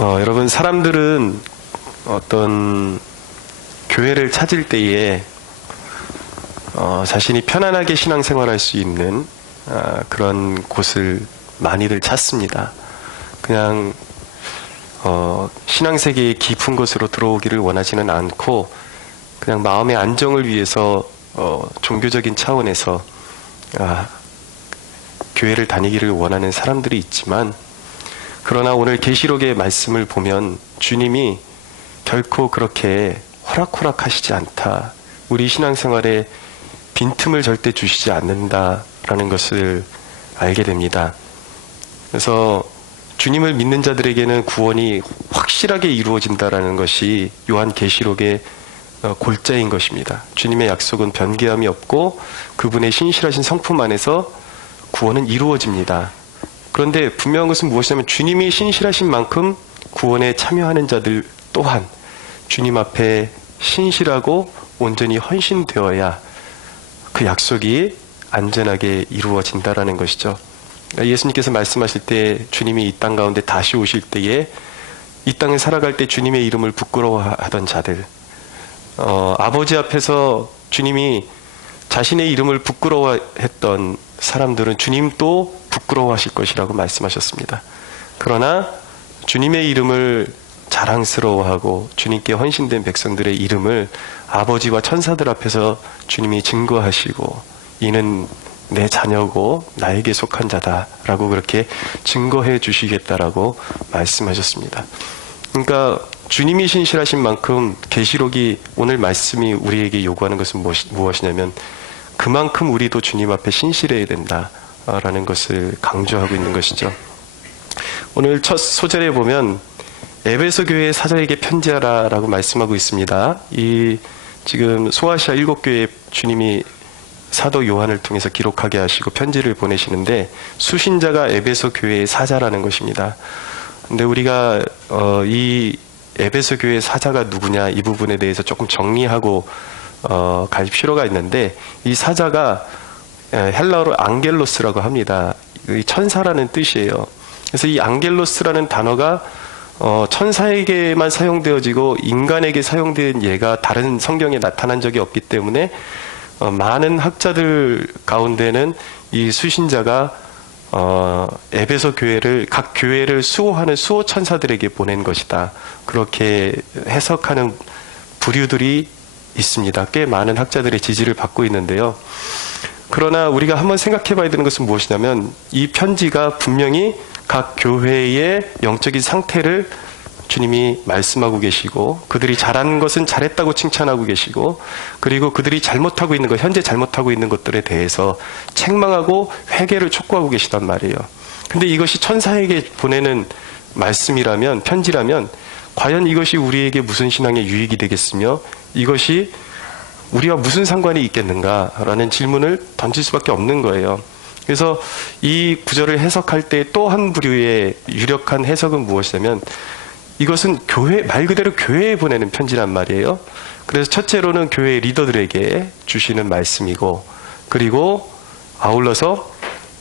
여러분, 사람들은 어떤 교회를 찾을 때에 자신이 편안하게 신앙생활할 수 있는 그런 곳을 많이들 찾습니다. 그냥 신앙세계의 깊은 곳으로 들어오기를 원하지는 않고 그냥 마음의 안정을 위해서 종교적인 차원에서 교회를 다니기를 원하는 사람들이 있지만, 그러나 오늘 계시록의 말씀을 보면 주님이 결코 그렇게 호락호락하시지 않다, 우리 신앙생활에 빈틈을 절대 주시지 않는다라는 것을 알게 됩니다. 그래서 주님을 믿는 자들에게는 구원이 확실하게 이루어진다라는 것이 요한 계시록의 골자인 것입니다. 주님의 약속은 변개함이 없고 그분의 신실하신 성품 안에서 구원은 이루어집니다. 그런데 분명한 것은 무엇이냐면, 주님이 신실하신 만큼 구원에 참여하는 자들 또한 주님 앞에 신실하고 온전히 헌신되어야 그 약속이 안전하게 이루어진다라는 것이죠. 예수님께서 말씀하실 때 주님이 이 땅 가운데 다시 오실 때에 이 땅에 살아갈 때 주님의 이름을 부끄러워하던 자들, 아버지 앞에서 주님이 자신의 이름을 부끄러워했던 사람들은 주님도 부끄러워하실 것이라고 말씀하셨습니다. 그러나 주님의 이름을 자랑스러워하고 주님께 헌신된 백성들의 이름을 아버지와 천사들 앞에서 주님이 증거하시고, 이는 내 자녀고 나에게 속한 자다라고 그렇게 증거해 주시겠다라고 말씀하셨습니다. 그러니까 주님이 신실하신 만큼 계시록이, 오늘 말씀이 우리에게 요구하는 것은 무엇이냐면, 그만큼 우리도 주님 앞에 신실해야 된다라는 것을 강조하고 있는 것이죠. 오늘 첫 소절에 보면 에베소 교회의 사자에게 편지하라라고 말씀하고 있습니다. 이 지금 소아시아 7교회에 주님이 사도 요한을 통해서 기록하게 하시고 편지를 보내시는데, 수신자가 에베소 교회의 사자라는 것입니다. 근데 우리가 이 에베소 교회의 사자가 누구냐, 이 부분에 대해서 조금 정리하고 갈 필요가 있는데, 이 사자가 헬라어로 앙겔로스라고 합니다. 이 천사라는 뜻이에요. 그래서 이 앙겔로스라는 단어가 천사에게만 사용되어지고 인간에게 사용된 예가 다른 성경에 나타난 적이 없기 때문에 많은 학자들 가운데는 이 수신자가 에베소 교회를, 각 교회를 수호하는 수호 천사들에게 보낸 것이다, 그렇게 해석하는 부류들이 있습니다. 꽤 많은 학자들의 지지를 받고 있는데요. 그러나 우리가 한번 생각해 봐야 되는 것은 무엇이냐면, 이 편지가 분명히 각 교회의 영적인 상태를 주님이 말씀하고 계시고, 그들이 잘하는 것은 잘했다고 칭찬하고 계시고, 그리고 그들이 잘못하고 있는 것, 현재 잘못하고 있는 것들에 대해서 책망하고 회개를 촉구하고 계시단 말이에요. 근데 이것이 천사에게 보내는 말씀이라면, 편지라면, 과연 이것이 우리에게 무슨 신앙의 유익이 되겠으며 이것이 우리와 무슨 상관이 있겠는가라는 질문을 던질 수밖에 없는 거예요. 그래서 이 구절을 해석할 때 또 한 부류의 유력한 해석은 무엇이냐면, 이것은 교회, 말 그대로 교회에 보내는 편지란 말이에요. 그래서 첫째로는 교회 리더들에게 주시는 말씀이고, 그리고 아울러서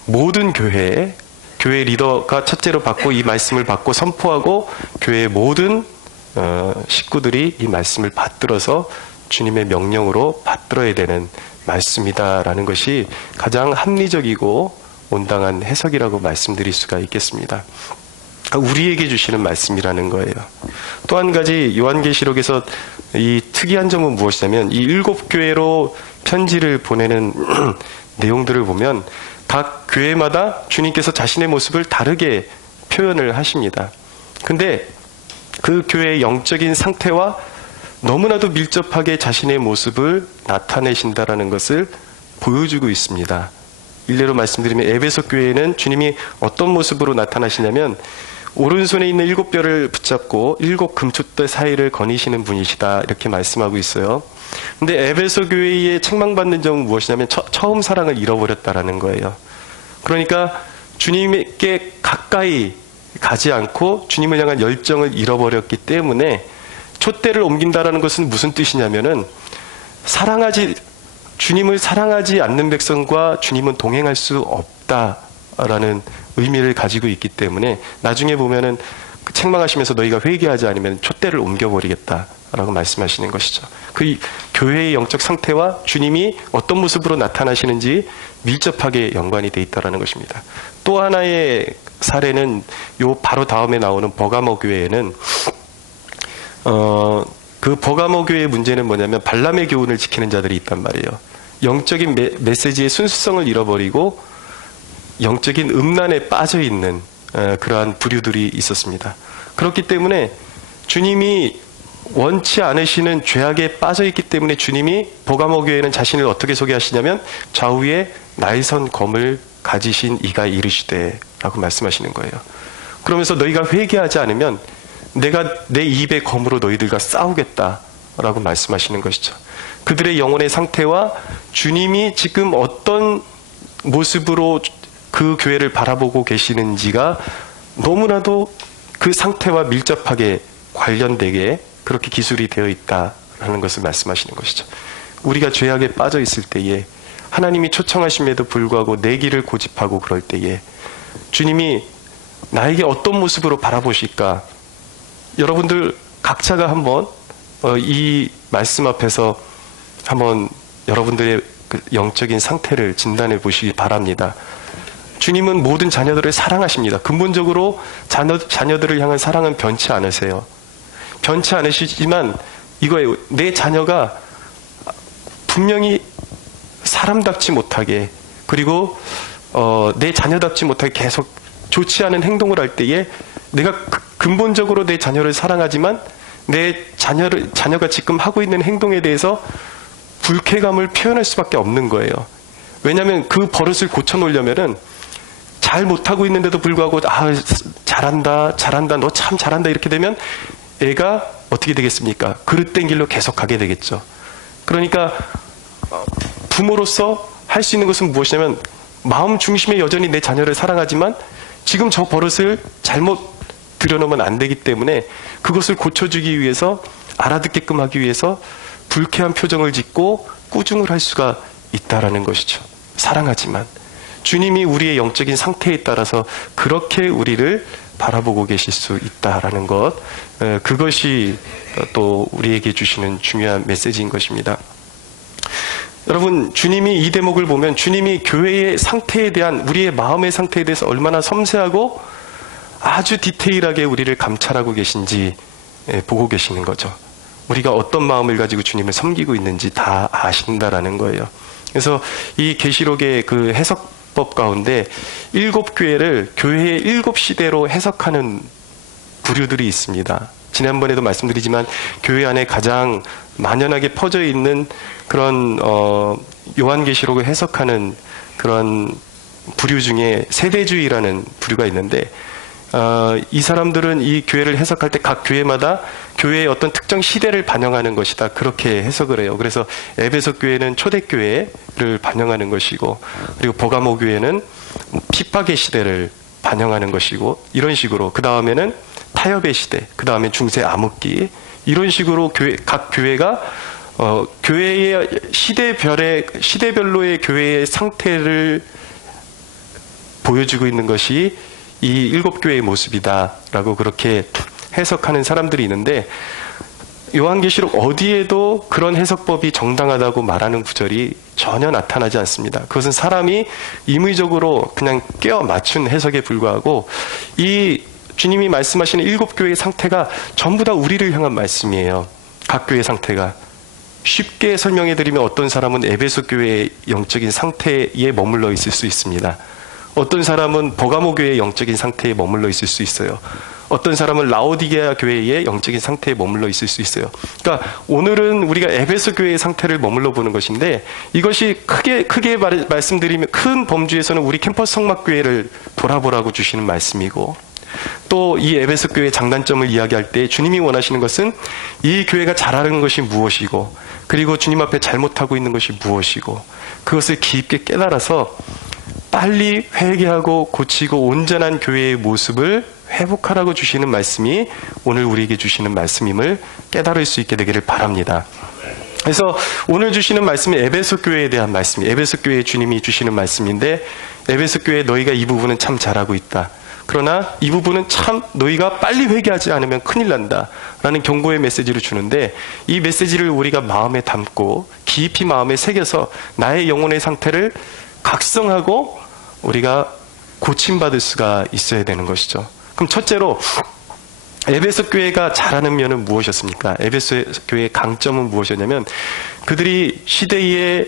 모든 교회 리더가 첫째로 받고 이 말씀을 받고 선포하고, 교회의 모든 식구들이 이 말씀을 받들어서 주님의 명령으로 받들어야 되는 말씀이다라는 것이 가장 합리적이고 온당한 해석이라고 말씀드릴 수가 있겠습니다. 우리에게 주시는 말씀이라는 거예요. 또 한 가지 요한계시록에서 이 특이한 점은 무엇이냐면, 이 7교회로 편지를 보내는 내용들을 보면 각 교회마다 주님께서 자신의 모습을 다르게 표현을 하십니다. 근데 그 교회의 영적인 상태와 너무나도 밀접하게 자신의 모습을 나타내신다라는 것을 보여주고 있습니다. 일례로 말씀드리면, 에베소 교회에는 주님이 어떤 모습으로 나타나시냐면, 오른손에 있는 7뼈를 붙잡고 7 금촛대 사이를 거니시는 분이시다, 이렇게 말씀하고 있어요. 근데 에베소 교회의 책망받는 점은 무엇이냐면, 처음 사랑을 잃어버렸다라는 거예요. 그러니까 주님께 가까이 가지 않고 주님을 향한 열정을 잃어버렸기 때문에, 촛대를 옮긴다라는 것은 무슨 뜻이냐면은, 주님을 사랑하지 않는 백성과 주님은 동행할 수 없다라는 의미를 가지고 있기 때문에, 나중에 보면은 책망하시면서 너희가 회개하지 않으면 촛대를 옮겨버리겠다라고 말씀하시는 것이죠. 그 교회의 영적 상태와 주님이 어떤 모습으로 나타나시는지 밀접하게 연관이 돼 있다는 것입니다. 또 하나의 사례는 요 바로 다음에 나오는 버가모 교회에는 그 버가모 교회의 문제는 뭐냐면 발람의 교훈을 지키는 자들이 있단 말이에요. 영적인 메시지의 순수성을 잃어버리고 영적인 음란에 빠져 있는 그러한 부류들이 있었습니다. 그렇기 때문에 주님이 원치 않으시는 죄악에 빠져 있기 때문에 주님이 버가모 교회는 자신을 어떻게 소개하시냐면 좌우에 날선 검을 가지신 이가 이르시되 라고 말씀하시는 거예요. 그러면서 너희가 회개하지 않으면 내가 내 입의 검으로 너희들과 싸우겠다라고 말씀하시는 것이죠. 그들의 영혼의 상태와 주님이 지금 어떤 모습으로 그 교회를 바라보고 계시는지가 너무나도 그 상태와 밀접하게 관련되게 그렇게 기술이 되어 있다라는 것을 말씀하시는 것이죠. 우리가 죄악에 빠져 있을 때에 하나님이 초청하심에도 불구하고 내 길을 고집하고 그럴 때에 주님이 나에게 어떤 모습으로 바라보실까? 여러분들 각자가 한번 이 말씀 앞에서 한번 여러분들의 그 영적인 상태를 진단해 보시기 바랍니다. 주님은 모든 자녀들을 사랑하십니다. 근본적으로 자녀들을 향한 사랑은 변치 않으세요. 변치 않으시지만 이거예요. 내 자녀가 분명히 사람답지 못하게 그리고 내 자녀답지 못하게 계속 좋지 않은 행동을 할 때에 내가 근본적으로 내 자녀를 사랑하지만 내 자녀가 지금 하고 있는 행동에 대해서 불쾌감을 표현할 수밖에 없는 거예요. 왜냐하면 그 버릇을 고쳐놓으려면은 잘 못하고 있는데도 불구하고 잘한다 너 참 잘한다 이렇게 되면 애가 어떻게 되겠습니까? 그릇된 길로 계속 가게 되겠죠. 그러니까 부모로서 할 수 있는 것은 무엇이냐면 마음 중심에 여전히 내 자녀를 사랑하지만 지금 저 버릇을 잘못 들여놓으면 안 되기 때문에 그것을 고쳐주기 위해서 알아듣게끔 하기 위해서 불쾌한 표정을 짓고 꾸중을 할 수가 있다라는 것이죠. 사랑하지만 주님이 우리의 영적인 상태에 따라서 그렇게 우리를 바라보고 계실 수 있다라는 것, 그것이 또 우리에게 주시는 중요한 메시지인 것입니다. 여러분, 주님이 이 대목을 보면 주님이 교회의 상태에 대한 우리의 마음의 상태에 대해서 얼마나 섬세하고 아주 디테일하게 우리를 감찰하고 계신지 보고 계시는 거죠. 우리가 어떤 마음을 가지고 주님을 섬기고 있는지 다 아신다라는 거예요. 그래서 이 계시록의 그 해석법 가운데 7교회를 교회의 7시대로 해석하는 부류들이 있습니다. 지난번에도 말씀드리지만 교회 안에 가장 만연하게 퍼져 있는 그런 요한계시록을 해석하는 그런 부류 중에 세대주의라는 부류가 있는데 이 사람들은 이 교회를 해석할 때 각 교회마다 교회의 어떤 특정 시대를 반영하는 것이다. 그렇게 해석을 해요. 그래서 에베소 교회는 초대교회를 반영하는 것이고 그리고 버가모 교회는 핍박의 시대를 반영하는 것이고 이런 식으로 그 다음에는 타협의 시대, 그 다음에 중세 암흑기 이런 식으로 각 교회가 교회의 시대별로의 교회의 상태를 보여주고 있는 것이 이 7교회의 모습이다라고 그렇게 해석하는 사람들이 있는데 요한계시록 어디에도 그런 해석법이 정당하다고 말하는 구절이 전혀 나타나지 않습니다. 그것은 사람이 임의적으로 그냥 껴 맞춘 해석에 불과하고 이 주님이 말씀하시는 7교회의 상태가 전부 다 우리를 향한 말씀이에요. 각 교회의 상태가. 쉽게 설명해드리면 어떤 사람은 에베소 교회의 영적인 상태에 머물러 있을 수 있습니다. 어떤 사람은 버가모 교회의 영적인 상태에 머물러 있을 수 있어요. 어떤 사람은 라오디게아 교회의 영적인 상태에 머물러 있을 수 있어요. 그러니까 오늘은 우리가 에베소 교회의 상태를 머물러 보는 것인데 이것이 크게 말씀드리면 큰 범주에서는 우리 캠퍼스 성막교회를 돌아보라고 주시는 말씀이고 또 이 에베소 교회의 장단점을 이야기할 때 주님이 원하시는 것은 이 교회가 잘하는 것이 무엇이고 그리고 주님 앞에 잘못하고 있는 것이 무엇이고 그것을 깊게 깨달아서 빨리 회개하고 고치고 온전한 교회의 모습을 회복하라고 주시는 말씀이 오늘 우리에게 주시는 말씀임을 깨달을 수 있게 되기를 바랍니다. 그래서 오늘 주시는 말씀이 에베소 교회에 대한 말씀이에요. 에베소 교회에 주님이 주시는 말씀인데 에베소 교회 너희가 이 부분은 참 잘하고 있다. 그러나 이 부분은 참 너희가 빨리 회개하지 않으면 큰일 난다 라는 경고의 메시지를 주는데, 이 메시지를 우리가 마음에 담고 깊이 마음에 새겨서 나의 영혼의 상태를 각성하고 우리가 고침받을 수가 있어야 되는 것이죠. 그럼 첫째로 에베소 교회가 잘하는 면은 무엇이었습니까? 에베소 교회의 강점은 무엇이었냐면, 그들이 시대에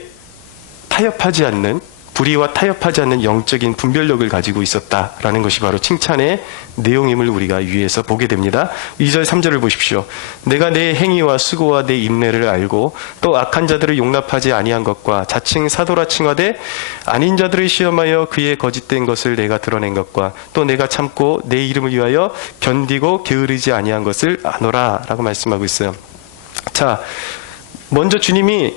타협하지 않는, 불의와 타협하지 않는 영적인 분별력을 가지고 있었다라는 것이 바로 칭찬의 내용임을 우리가 위에서 보게 됩니다. 2절 3절을 보십시오. 내가 내 행위와 수고와 내 인내를 알고 또 악한 자들을 용납하지 아니한 것과 자칭 사도라 칭하되 아닌 자들을 시험하여 그의 거짓된 것을 내가 드러낸 것과 또 내가 참고 내 이름을 위하여 견디고 게으르지 아니한 것을 아노라 라고 말씀하고 있어요. 자, 먼저 주님이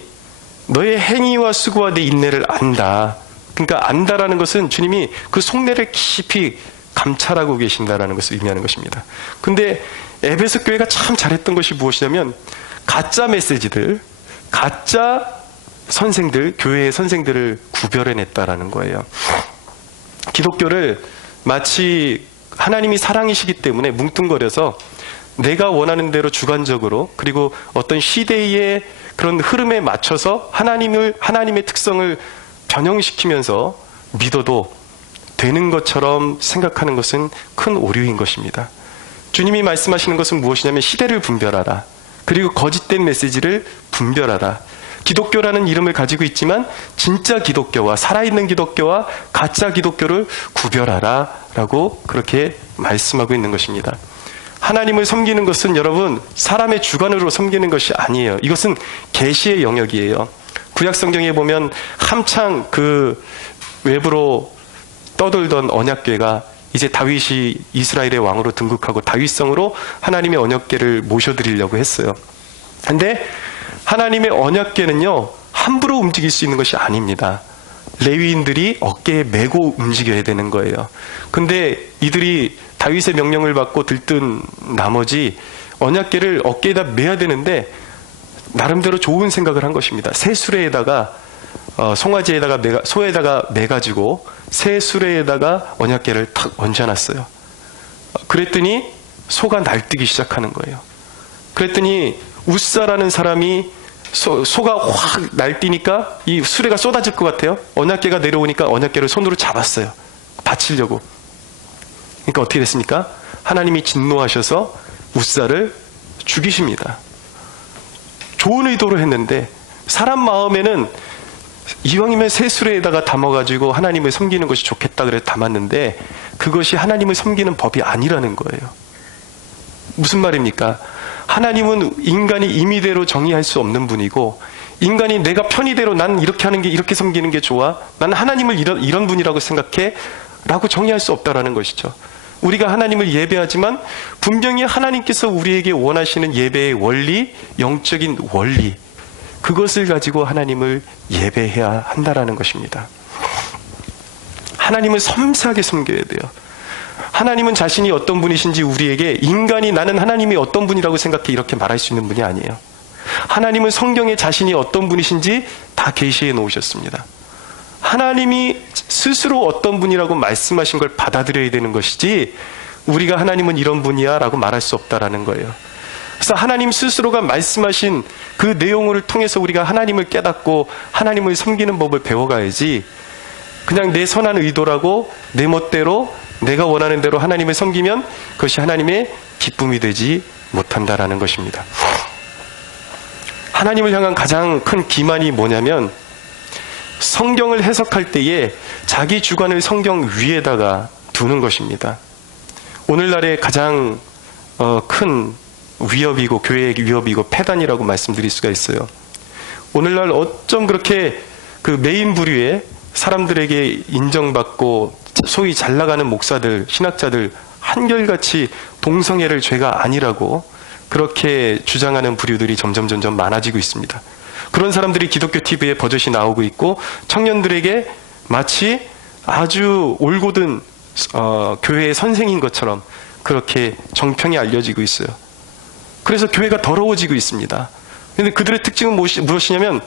너의 행위와 수고와 내 인내를 안다. 그러니까 안다라는 것은 주님이 그 속내를 깊이 감찰하고 계신다라는 것을 의미하는 것입니다. 근데 에베소 교회가 참 잘했던 것이 무엇이냐면, 가짜 메시지들, 가짜 선생들, 교회의 선생들을 구별해냈다라는 거예요. 기독교를 마치 하나님이 사랑이시기 때문에 뭉뚱거려서 내가 원하는 대로 주관적으로, 그리고 어떤 시대의 그런 흐름에 맞춰서 하나님의 특성을 변형시키면서 믿어도 되는 것처럼 생각하는 것은 큰 오류인 것입니다. 주님이 말씀하시는 것은 무엇이냐면, 시대를 분별하라. 그리고 거짓된 메시지를 분별하라. 기독교라는 이름을 가지고 있지만 진짜 기독교와 살아있는 기독교와 가짜 기독교를 구별하라 라고 그렇게 말씀하고 있는 것입니다. 하나님을 섬기는 것은 여러분 사람의 주관으로 섬기는 것이 아니에요. 이것은 계시의 영역이에요. 구약 성경에 보면 한창 그 외부로 떠돌던 언약궤가 이제 다윗이 이스라엘의 왕으로 등극하고 다윗성으로 하나님의 언약궤를 모셔드리려고 했어요. 근데 하나님의 언약궤는요, 함부로 움직일 수 있는 것이 아닙니다. 레위인들이 어깨에 메고 움직여야 되는 거예요. 근데 이들이 다윗의 명령을 받고 들뜬 나머지 언약궤를 어깨에다 메야 되는데 나름대로 좋은 생각을 한 것입니다. 새 수레에다가 송아지에다가 소에다가 매가지고 새 수레에다가 언약궤를 탁 얹어놨어요. 그랬더니 소가 날뛰기 시작하는 거예요. 그랬더니 웃사라는 사람이 소가 확 날뛰니까 이 수레가 쏟아질 것 같아요. 언약궤가 내려오니까 언약궤를 손으로 잡았어요. 받치려고. 그러니까 어떻게 됐습니까? 하나님이 진노하셔서 웃사를 죽이십니다. 좋은 의도로 했는데 사람 마음에는 이왕이면 새 수레에다가 담아가지고 하나님을 섬기는 것이 좋겠다 그래서 담았는데 그것이 하나님을 섬기는 법이 아니라는 거예요. 무슨 말입니까? 하나님은 인간이 임의대로 정의할 수 없는 분이고, 인간이 내가 편의대로 난 이렇게 하는 게, 이렇게 섬기는 게 좋아, 난 하나님을 이런 분이라고 생각해 라고 정의할 수 없다라는 것이죠. 우리가 하나님을 예배하지만 분명히 하나님께서 우리에게 원하시는 예배의 원리, 영적인 원리, 그것을 가지고 하나님을 예배해야 한다라는 것입니다. 하나님을 섬세하게 섬겨야 돼요. 하나님은 자신이 어떤 분이신지 우리에게 인간이 나는 하나님이 어떤 분이라고 생각해 이렇게 말할 수 있는 분이 아니에요. 하나님은 성경에 자신이 어떤 분이신지 다 계시해 놓으셨습니다. 하나님이 스스로 어떤 분이라고 말씀하신 걸 받아들여야 되는 것이지 우리가 하나님은 이런 분이야 라고 말할 수 없다라는 거예요. 그래서 하나님 스스로가 말씀하신 그 내용을 통해서 우리가 하나님을 깨닫고 하나님을 섬기는 법을 배워가야지, 그냥 내 선한 의도라고 내 멋대로 내가 원하는 대로 하나님을 섬기면 그것이 하나님의 기쁨이 되지 못한다라는 것입니다. 하나님을 향한 가장 큰 기만이 뭐냐면, 성경을 해석할 때에 자기 주관을 성경 위에다가 두는 것입니다. 오늘날의 가장 큰 위협이고 교회의 위협이고 폐단이라고 말씀드릴 수가 있어요. 오늘날 어쩜 그렇게 그 메인 부류의 사람들에게 인정받고 소위 잘 나가는 목사들, 신학자들 한결같이 동성애를 죄가 아니라고 그렇게 주장하는 부류들이 점점 많아지고 있습니다. 그런 사람들이 기독교 TV에 버젓이 나오고 있고 청년들에게 마치 아주 올곧은 교회의 선생인 것처럼 그렇게 정평이 알려지고 있어요. 그래서 교회가 더러워지고 있습니다. 그런데 그들의 특징은 무엇이냐면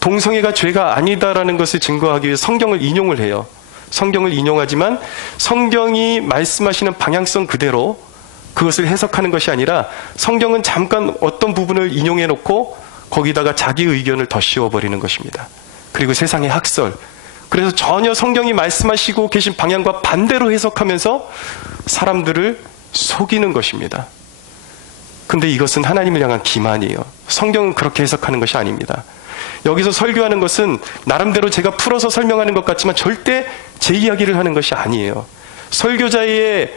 동성애가 죄가 아니다라는 것을 증거하기 위해 성경을 인용을 해요. 성경을 인용하지만 성경이 말씀하시는 방향성 그대로 그것을 해석하는 것이 아니라 성경은 잠깐 어떤 부분을 인용해 놓고 거기다가 자기 의견을 더 씌워버리는 것입니다. 그리고 세상의 학설, 그래서 전혀 성경이 말씀하시고 계신 방향과 반대로 해석하면서 사람들을 속이는 것입니다. 근데 이것은 하나님을 향한 기만이에요. 성경은 그렇게 해석하는 것이 아닙니다. 여기서 설교하는 것은 나름대로 제가 풀어서 설명하는 것 같지만 절대 제 이야기를 하는 것이 아니에요. 설교자의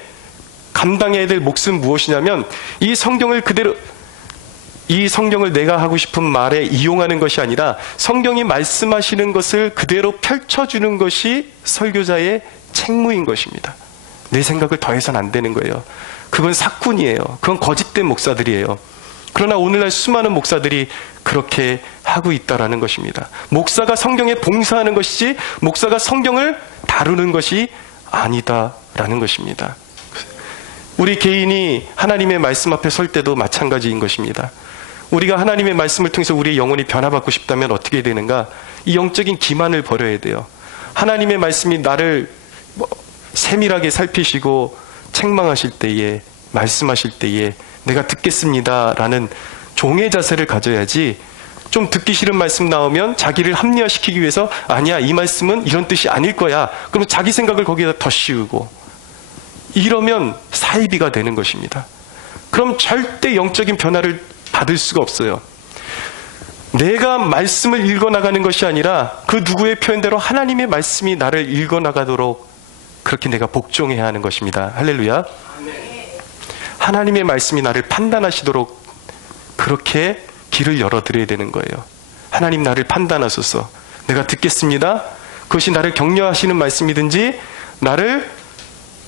감당해야 될 몫은 무엇이냐면 이 성경을 그대로, 이 성경을 내가 하고 싶은 말에 이용하는 것이 아니라 성경이 말씀하시는 것을 그대로 펼쳐주는 것이 설교자의 책무인 것입니다. 내 생각을 더해서는 안 되는 거예요. 그건 사꾼이에요. 그건 거짓된 목사들이에요. 그러나 오늘날 수많은 목사들이 그렇게 하고 있다라는 것입니다. 목사가 성경에 봉사하는 것이지 목사가 성경을 다루는 것이 아니다라는 것입니다. 우리 개인이 하나님의 말씀 앞에 설 때도 마찬가지인 것입니다. 우리가 하나님의 말씀을 통해서 우리의 영혼이 변화받고 싶다면 어떻게 되는가? 이 영적인 기만을 버려야 돼요. 하나님의 말씀이 나를 세밀하게 살피시고 책망하실 때에, 말씀하실 때에 내가 듣겠습니다라는 종의 자세를 가져야지, 좀 듣기 싫은 말씀 나오면 자기를 합리화시키기 위해서 아니야, 이 말씀은 이런 뜻이 아닐 거야. 그러면 자기 생각을 거기에다 더 씌우고, 이러면 사이비가 되는 것입니다. 그럼 절대 영적인 변화를 받을 수가 없어요. 내가 말씀을 읽어나가는 것이 아니라 그 누구의 표현대로 하나님의 말씀이 나를 읽어나가도록 그렇게 내가 복종해야 하는 것입니다. 할렐루야. 하나님의 말씀이 나를 판단하시도록 그렇게 길을 열어드려야 되는 거예요. 하나님 나를 판단하소서. 내가 듣겠습니다. 그것이 나를 격려하시는 말씀이든지 나를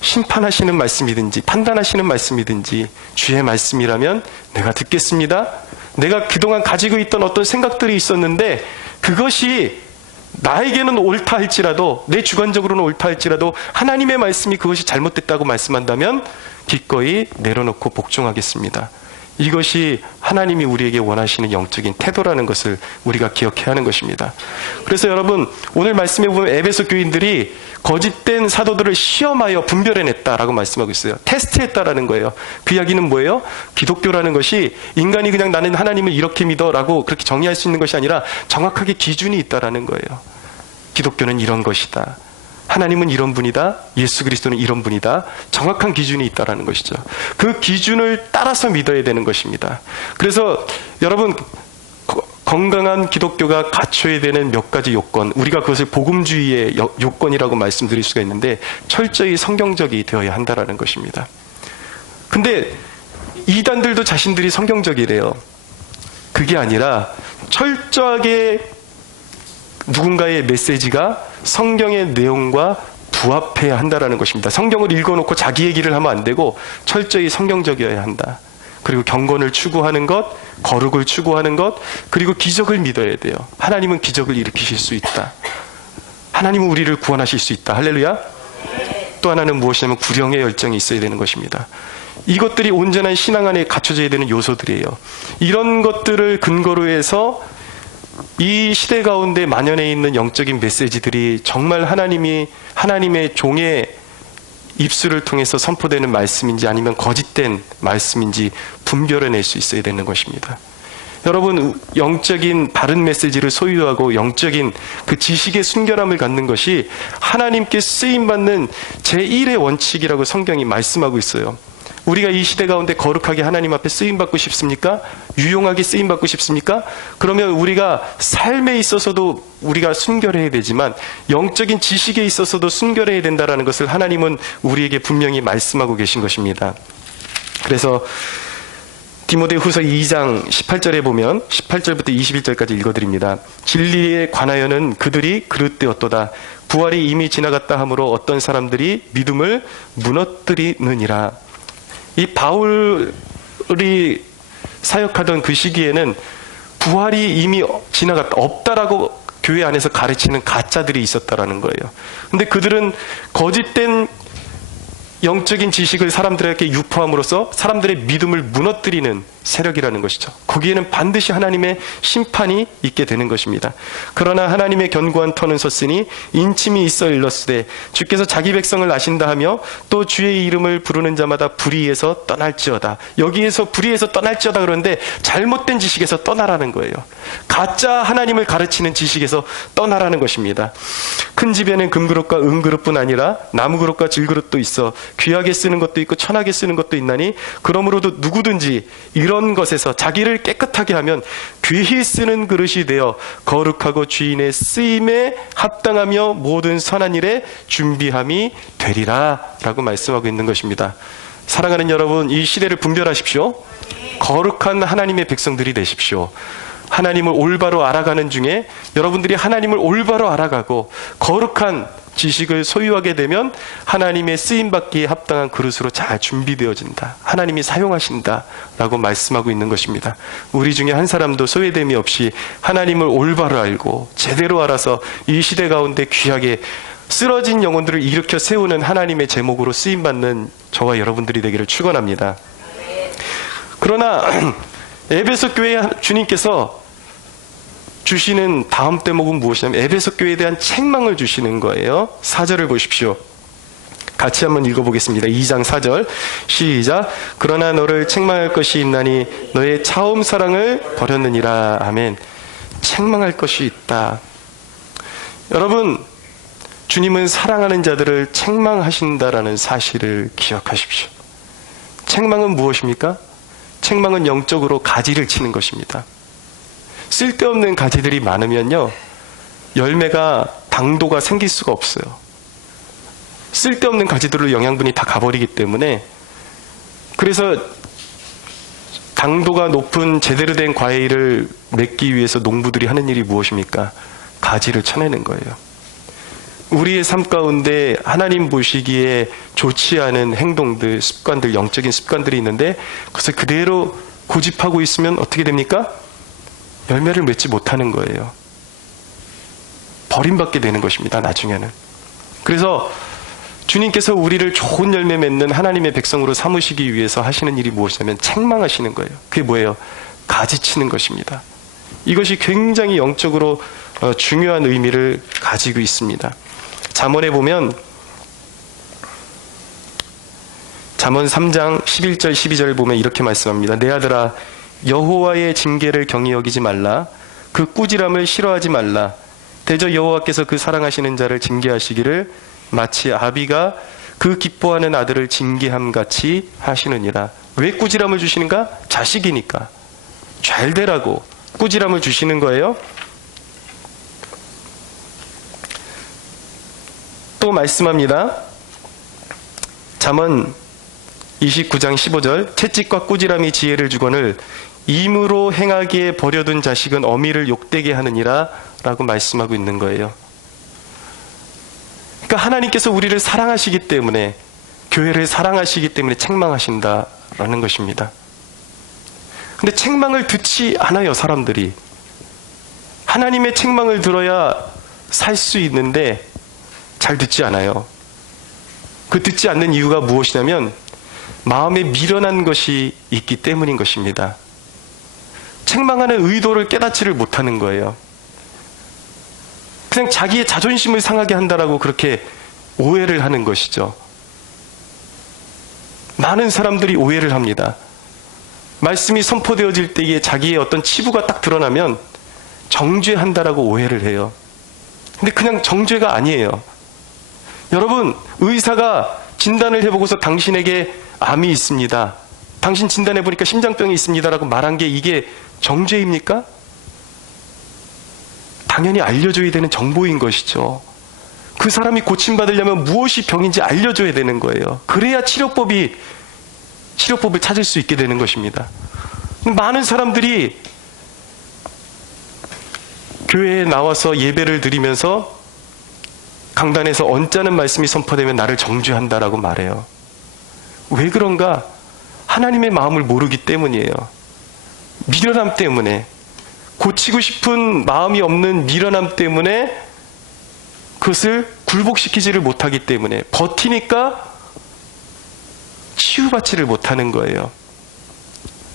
심판하시는 말씀이든지 판단하시는 말씀이든지 주의 말씀이라면 내가 듣겠습니다. 내가 그동안 가지고 있던 어떤 생각들이 있었는데 그것이 나에게는 옳다 할지라도, 내 주관적으로는 옳다 할지라도 하나님의 말씀이 그것이 잘못됐다고 말씀한다면 기꺼이 내려놓고 복종하겠습니다. 이것이 하나님이 우리에게 원하시는 영적인 태도라는 것을 우리가 기억해야 하는 것입니다. 그래서 여러분, 오늘 말씀에 보면 에베소 교인들이 거짓된 사도들을 시험하여 분별해냈다라고 말씀하고 있어요. 테스트했다라는 거예요. 그 이야기는 뭐예요? 기독교라는 것이 인간이 그냥 나는 하나님을 이렇게 믿어라고 그렇게 정의할 수 있는 것이 아니라 정확하게 기준이 있다라는 거예요. 기독교는 이런 것이다. 하나님은 이런 분이다. 예수 그리스도는 이런 분이다. 정확한 기준이 있다라는 것이죠. 그 기준을 따라서 믿어야 되는 것입니다. 그래서 여러분, 건강한 기독교가 갖춰야 되는 몇 가지 요건, 우리가 그것을 복음주의의 요건이라고 말씀드릴 수가 있는데 철저히 성경적이 되어야 한다라는 것입니다. 근데 이단들도 자신들이 성경적이래요. 그게 아니라 철저하게 누군가의 메시지가 성경의 내용과 부합해야 한다라는 것입니다. 성경을 읽어놓고 자기 얘기를 하면 안 되고 철저히 성경적이어야 한다. 그리고 경건을 추구하는 것, 거룩을 추구하는 것, 그리고 기적을 믿어야 돼요. 하나님은 기적을 일으키실 수 있다. 하나님은 우리를 구원하실 수 있다. 할렐루야. 또 하나는 무엇이냐면 구령의 열정이 있어야 되는 것입니다. 이것들이 온전한 신앙 안에 갖춰져야 되는 요소들이에요. 이런 것들을 근거로 해서 이 시대 가운데 만연해 있는 영적인 메시지들이 정말 하나님의 종의 입술을 통해서 선포되는 말씀인지 아니면 거짓된 말씀인지 분별해낼 수 있어야 되는 것입니다. 여러분, 영적인 바른 메시지를 소유하고 영적인 그 지식의 순결함을 갖는 것이 하나님께 쓰임받는 제1의 원칙이라고 성경이 말씀하고 있어요. 우리가 이 시대 가운데 거룩하게 하나님 앞에 쓰임받고 싶습니까? 유용하게 쓰임받고 싶습니까? 그러면 우리가 삶에 있어서도 우리가 순결해야 되지만 영적인 지식에 있어서도 순결해야 된다는 것을 하나님은 우리에게 분명히 말씀하고 계신 것입니다. 그래서 디모데후서 2장 18절에 보면 18절부터 21절까지 읽어드립니다. 진리에 관하여는 그들이 그릇되었도다. 부활이 이미 지나갔다 하므로 어떤 사람들이 믿음을 무너뜨리느니라. 이 바울이 사역하던 그 시기에는 부활이 이미 지나갔다, 없다라고 교회 안에서 가르치는 가짜들이 있었다라는 거예요. 근데 그들은 거짓된 영적인 지식을 사람들에게 유포함으로써 사람들의 믿음을 무너뜨리는 세력이라는 것이죠. 거기에는 반드시 하나님의 심판이 있게 되는 것입니다. 그러나 하나님의 견고한 터는 섰으니 인침이 있어 일렀으되 주께서 자기 백성을 아신다 하며 또 주의 이름을 부르는 자마다 불의에서 떠날지어다. 여기에서 불의에서 떠날지어다 그러는데 잘못된 지식에서 떠나라는 거예요. 가짜 하나님을 가르치는 지식에서 떠나라는 것입니다. 큰 집에는 금그릇과 은그릇뿐 아니라 나무그릇과 질그릇도 있어 귀하게 쓰는 것도 있고 천하게 쓰는 것도 있나니 그러므로도 누구든지 이런 것에서 자기를 깨끗하게 하면 귀히 쓰는 그릇이 되어 거룩하고 주인의 쓰임에 합당하며 모든 선한 일에 준비함이 되리라 라고 말씀하고 있는 것입니다. 사랑하는 여러분, 이 시대를 분별하십시오. 거룩한 하나님의 백성들이 되십시오. 하나님을 올바로 알아가는 중에 여러분들이 하나님을 올바로 알아가고 거룩한 지식을 소유하게 되면 하나님의 쓰임받기에 합당한 그릇으로 잘 준비되어진다. 하나님이 사용하신다 라고 말씀하고 있는 것입니다. 우리 중에 한 사람도 소외됨이 없이 하나님을 올바로 알고 제대로 알아서 이 시대 가운데 귀하게 쓰러진 영혼들을 일으켜 세우는 하나님의 제목으로 쓰임받는 저와 여러분들이 되기를 축원합니다. 그러나 에베소 교회 주님께서 주시는 다음 대목은 무엇이냐면 에베소 교회에 대한 책망을 주시는 거예요. 4절을 보십시오. 같이 한번 읽어보겠습니다. 2장 4절 시작. 그러나 너를 책망할 것이 있나니 너의 처음 사랑을 버렸느니라. 아멘. 책망할 것이 있다. 여러분, 주님은 사랑하는 자들을 책망하신다라는 사실을 기억하십시오. 책망은 무엇입니까? 책망은 영적으로 가지를 치는 것입니다. 쓸데없는 가지들이 많으면요, 열매가 당도가 생길 수가 없어요. 쓸데없는 가지들로 영양분이 다 가버리기 때문에, 그래서 당도가 높은 제대로 된 과일을 맺기 위해서 농부들이 하는 일이 무엇입니까? 가지를 쳐내는 거예요. 우리의 삶 가운데 하나님 보시기에 좋지 않은 행동들, 습관들, 영적인 습관들이 있는데 그것을 그대로 고집하고 있으면 어떻게 됩니까? 열매를 맺지 못하는 거예요. 버림받게 되는 것입니다, 나중에는. 그래서 주님께서 우리를 좋은 열매 맺는 하나님의 백성으로 삼으시기 위해서 하시는 일이 무엇이냐면 책망하시는 거예요. 그게 뭐예요? 가지치는 것입니다. 이것이 굉장히 영적으로 중요한 의미를 가지고 있습니다. 잠언에 보면 잠언 3장 11절 12절을 보면 이렇게 말씀합니다. 내 아들아, 여호와의 징계를 경히 여기지 말라. 그 꾸지람을 싫어하지 말라. 대저 여호와께서 그 사랑하시는 자를 징계하시기를 마치 아비가 그 기뻐하는 아들을 징계함같이 하시느니라. 왜 꾸지람을 주시는가? 자식이니까. 잘 되라고 꾸지람을 주시는 거예요. 또 말씀합니다. 잠언 29장 15절 채찍과 꾸지람이 지혜를 주거늘 임으로 행하기에 버려둔 자식은 어미를 욕되게 하느니라 라고 말씀하고 있는 거예요. 그러니까 하나님께서 우리를 사랑하시기 때문에, 교회를 사랑하시기 때문에 책망하신다라는 것입니다. 근데 책망을 듣지 않아요, 사람들이. 하나님의 책망을 들어야 살 수 있는데 잘 듣지 않아요. 그 듣지 않는 이유가 무엇이냐면 마음에 미련한 것이 있기 때문인 것입니다. 책망하는 의도를 깨닫지를 못하는 거예요. 그냥 자기의 자존심을 상하게 한다라고 그렇게 오해를 하는 것이죠. 많은 사람들이 오해를 합니다. 말씀이 선포되어질 때에 자기의 어떤 치부가 딱 드러나면 정죄한다라고 오해를 해요. 근데 그냥 정죄가 아니에요. 여러분, 의사가 진단을 해보고서 당신에게 암이 있습니다, 당신 진단해보니까 심장병이 있습니다라고 말한 게 이게 정죄입니까? 당연히 알려줘야 되는 정보인 것이죠. 그 사람이 고침받으려면 무엇이 병인지 알려줘야 되는 거예요. 그래야 치료법을 찾을 수 있게 되는 것입니다. 많은 사람들이 교회에 나와서 예배를 드리면서 강단에서 언짢은 말씀이 선포되면 나를 정죄한다라고 말해요. 왜 그런가? 하나님의 마음을 모르기 때문이에요. 미련함 때문에, 고치고 싶은 마음이 없는 미련함 때문에 그것을 굴복시키지를 못하기 때문에, 버티니까 치유받지를 못하는 거예요.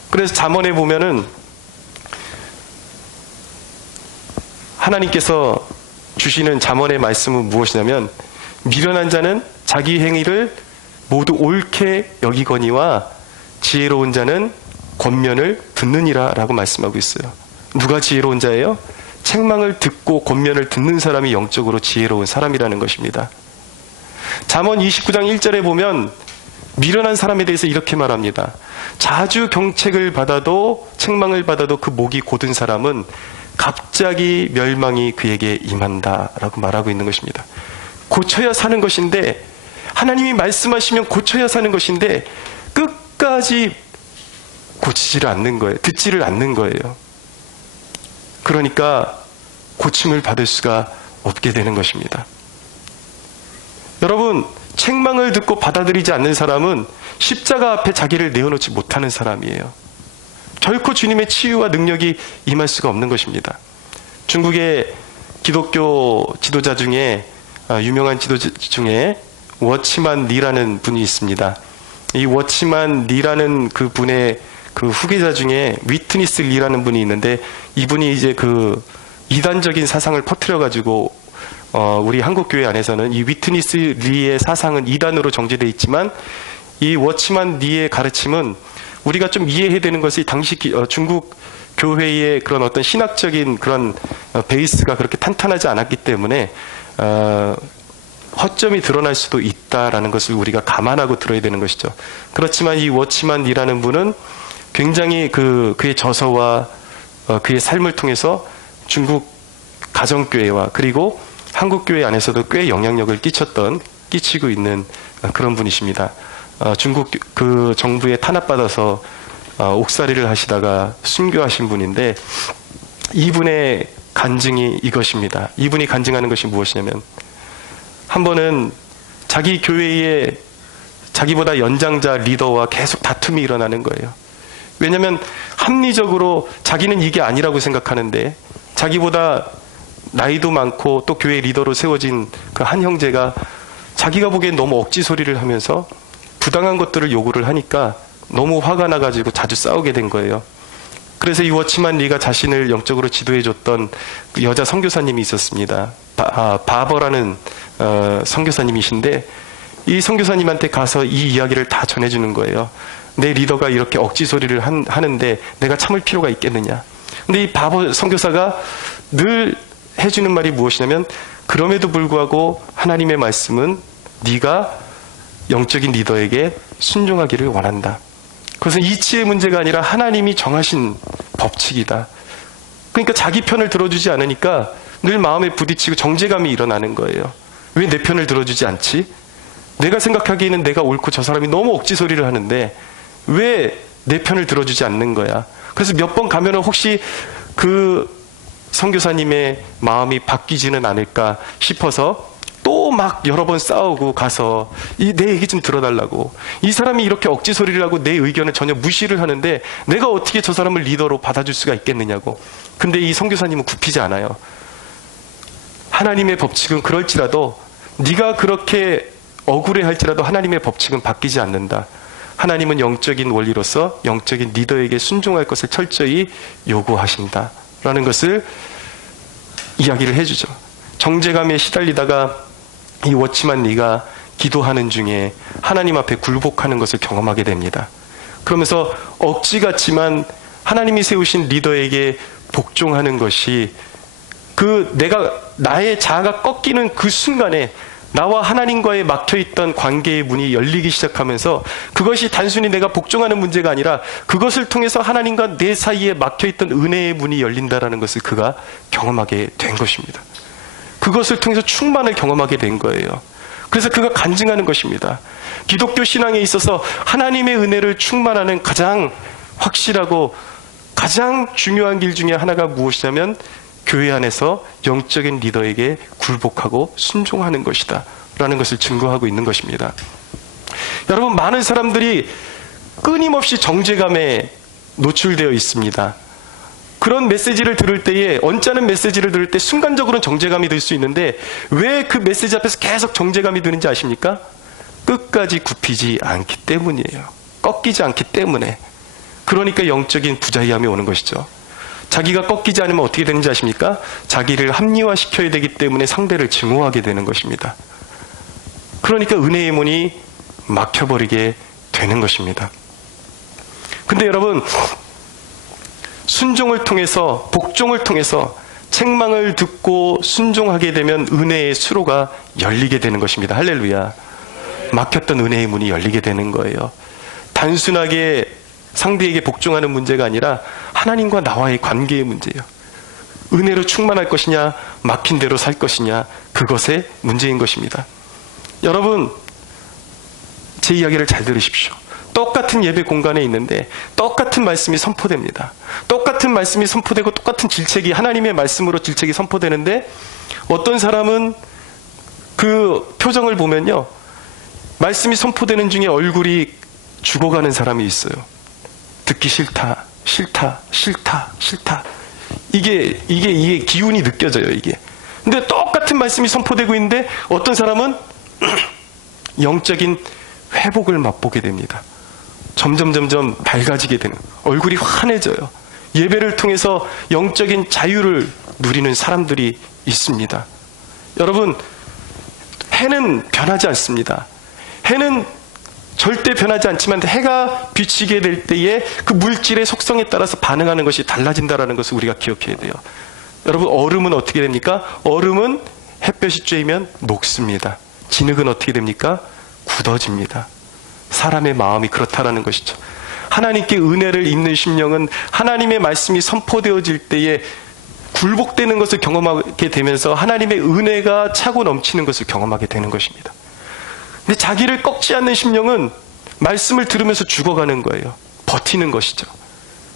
그래서 잠언에 보면은 하나님께서 주시는 잠언의 말씀은 무엇이냐면, 미련한 자는 자기 행위를 모두 옳게 여기거니와 지혜로운 자는 권면을 듣느니라 라고 말씀하고 있어요. 누가 지혜로운 자예요? 책망을 듣고 권면을 듣는 사람이 영적으로 지혜로운 사람이라는 것입니다. 잠언 29장 1절에 보면 미련한 사람에 대해서 이렇게 말합니다. 자주 경책을 받아도 책망을 받아도 그 목이 곧은 사람은 갑자기 멸망이 그에게 임한다 라고 말하고 있는 것입니다. 고쳐야 사는 것인데, 하나님이 말씀하시면 고쳐야 사는 것인데 끝까지 고치지를 않는 거예요. 듣지를 않는 거예요. 그러니까 고침을 받을 수가 없게 되는 것입니다. 여러분, 책망을 듣고 받아들이지 않는 사람은 십자가 앞에 자기를 내어놓지 못하는 사람이에요. 결코 주님의 치유와 능력이 임할 수가 없는 것입니다. 중국의 기독교 지도자 중에, 유명한 지도자 중에 워치만 리라는 분이 있습니다. 이 워치만 리라는 그 분의 그 후계자 중에 위트니스 리라는 분이 있는데, 이분이 이제 그 이단적인 사상을 퍼뜨려가지고 우리 한국교회 안에서는 이 위트니스 리의 사상은 이단으로 정제되어 있지만, 이 워치만 리의 가르침은 우리가 좀 이해해야 되는 것이, 당시 중국 교회의 그런 어떤 신학적인 그런 베이스가 그렇게 탄탄하지 않았기 때문에 허점이 드러날 수도 있다라는 것을 우리가 감안하고 들어야 되는 것이죠. 그렇지만 이 워치만 리라는 분은 굉장히 그의 저서와 그의 삶을 통해서 중국 가정교회와 그리고 한국교회 안에서도 꽤 영향력을 끼치고 있는 그런 분이십니다. 중국 그 정부에 탄압받아서 옥살이를 하시다가 순교하신 분인데, 이분의 간증이 이것입니다. 이분이 간증하는 것이 무엇이냐면, 한 번은 자기 교회에 자기보다 연장자 리더와 계속 다툼이 일어나는 거예요. 왜냐하면 합리적으로 자기는 이게 아니라고 생각하는데, 자기보다 나이도 많고 또 교회 리더로 세워진 그 한 형제가 자기가 보기엔 너무 억지 소리를 하면서 부당한 것들을 요구를 하니까 너무 화가 나가지고 자주 싸우게 된 거예요. 그래서 이 워치만 리가 자신을 영적으로 지도해줬던 그 여자 선교사님이 있었습니다. 바버라는 선교사님이신데, 이 선교사님한테 가서 이 이야기를 다 전해주는 거예요. 내 리더가 이렇게 억지 소리를 하는데 내가 참을 필요가 있겠느냐. 근데 이 바버 선교사가 늘 해주는 말이 무엇이냐면, 그럼에도 불구하고 하나님의 말씀은 네가 영적인 리더에게 순종하기를 원한다. 그것은 이치의 문제가 아니라 하나님이 정하신 법칙이다. 그러니까 자기 편을 들어주지 않으니까 늘 마음에 부딪히고 정죄감이 일어나는 거예요. 왜 내 편을 들어주지 않지? 내가 생각하기에는 내가 옳고 저 사람이 너무 억지 소리를 하는데 왜 내 편을 들어주지 않는 거야? 그래서 몇 번 가면은 혹시 그 선교사님의 마음이 바뀌지는 않을까 싶어서 또 막 여러 번 싸우고 가서 내 얘기 좀 들어달라고. 이 사람이 이렇게 억지 소리를 하고 내 의견을 전혀 무시를 하는데 내가 어떻게 저 사람을 리더로 받아줄 수가 있겠느냐고. 근데 이 선교사님은 굽히지 않아요. 하나님의 법칙은 그럴지라도, 네가 그렇게 억울해할지라도 하나님의 법칙은 바뀌지 않는다. 하나님은 영적인 원리로서 영적인 리더에게 순종할 것을 철저히 요구하신다 라는 것을 이야기를 해주죠. 정죄감에 시달리다가 이 워치만 리가 기도하는 중에 하나님 앞에 굴복하는 것을 경험하게 됩니다. 그러면서 억지 같지만 하나님이 세우신 리더에게 복종하는 것이, 나의 자아가 꺾이는 그 순간에 나와 하나님과의 막혀있던 관계의 문이 열리기 시작하면서, 그것이 단순히 내가 복종하는 문제가 아니라 그것을 통해서 하나님과 내 사이에 막혀있던 은혜의 문이 열린다라는 것을 그가 경험하게 된 것입니다. 그것을 통해서 충만을 경험하게 된 거예요. 그래서 그가 간증하는 것입니다. 기독교 신앙에 있어서 하나님의 은혜를 충만하는 가장 확실하고 가장 중요한 길 중에 하나가 무엇이냐면, 교회 안에서 영적인 리더에게 굴복하고 순종하는 것이다 라는 것을 증거하고 있는 것입니다. 여러분, 많은 사람들이 끊임없이 정죄감에 노출되어 있습니다. 그런 메시지를 들을 때에, 언짢은 메시지를 들을 때 순간적으로는 정죄감이 들 수 있는데, 왜 그 메시지 앞에서 계속 정죄감이 드는지 아십니까? 끝까지 굽히지 않기 때문이에요. 꺾이지 않기 때문에. 그러니까 영적인 부자유함이 오는 것이죠. 자기가 꺾이지 않으면 어떻게 되는지 아십니까? 자기를 합리화시켜야 되기 때문에 상대를 증오하게 되는 것입니다. 그러니까 은혜의 문이 막혀버리게 되는 것입니다. 근데 여러분, 순종을 통해서, 복종을 통해서 책망을 듣고 순종하게 되면 은혜의 수로가 열리게 되는 것입니다. 할렐루야. 막혔던 은혜의 문이 열리게 되는 거예요. 단순하게 상대에게 복종하는 문제가 아니라 하나님과 나와의 관계의 문제예요. 은혜로 충만할 것이냐, 막힌 대로 살 것이냐, 그것의 문제인 것입니다. 여러분, 제 이야기를 잘 들으십시오. 똑같은 예배 공간에 있는데 똑같은 말씀이 선포됩니다. 똑같은 말씀이 선포되고 똑같은 질책이, 하나님의 말씀으로 질책이 선포되는데 어떤 사람은 그 표정을 보면요, 말씀이 선포되는 중에 얼굴이 죽어가는 사람이 있어요. 듣기 싫다, 싫다, 싫다, 싫다. 이게 기운이 느껴져요, 이게. 근데 똑같은 말씀이 선포되고 있는데 어떤 사람은 영적인 회복을 맛보게 됩니다. 점점 밝아지게 되는, 얼굴이 환해져요. 예배를 통해서 영적인 자유를 누리는 사람들이 있습니다. 여러분, 해는 변하지 않습니다. 해는 절대 변하지 않지만 해가 비치게 될 때에 그 물질의 속성에 따라서 반응하는 것이 달라진다는 것을 우리가 기억해야 돼요. 여러분, 얼음은 어떻게 됩니까? 얼음은 햇볕이 쬐면 녹습니다. 진흙은 어떻게 됩니까? 굳어집니다. 사람의 마음이 그렇다라는 것이죠. 하나님께 은혜를 입는 심령은 하나님의 말씀이 선포되어질 때에 굴복되는 것을 경험하게 되면서 하나님의 은혜가 차고 넘치는 것을 경험하게 되는 것입니다. 근데 자기를 꺾지 않는 심령은 말씀을 들으면서 죽어가는 거예요. 버티는 것이죠.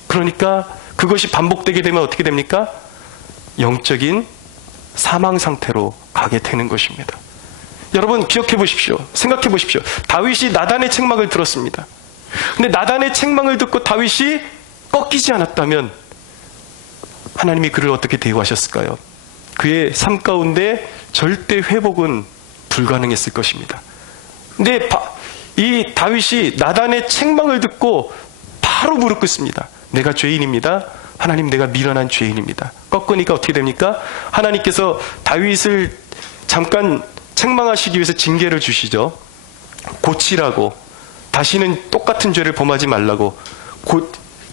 그러니까 그것이 반복되게 되면 어떻게 됩니까? 영적인 사망 상태로 가게 되는 것입니다. 여러분, 기억해 보십시오. 생각해 보십시오. 다윗이 나단의 책망을 들었습니다. 근데 나단의 책망을 듣고 다윗이 꺾이지 않았다면 하나님이 그를 어떻게 대우하셨을까요? 그의 삶 가운데 절대 회복은 불가능했을 것입니다. 근데 이 다윗이 나단의 책망을 듣고 바로 무릎 꿇습니다. 내가 죄인입니다. 하나님, 내가 미련한 죄인입니다. 꺾으니까 어떻게 됩니까? 하나님께서 다윗을 잠깐 책망하시기 위해서 징계를 주시죠. 고치라고, 다시는 똑같은 죄를 범하지 말라고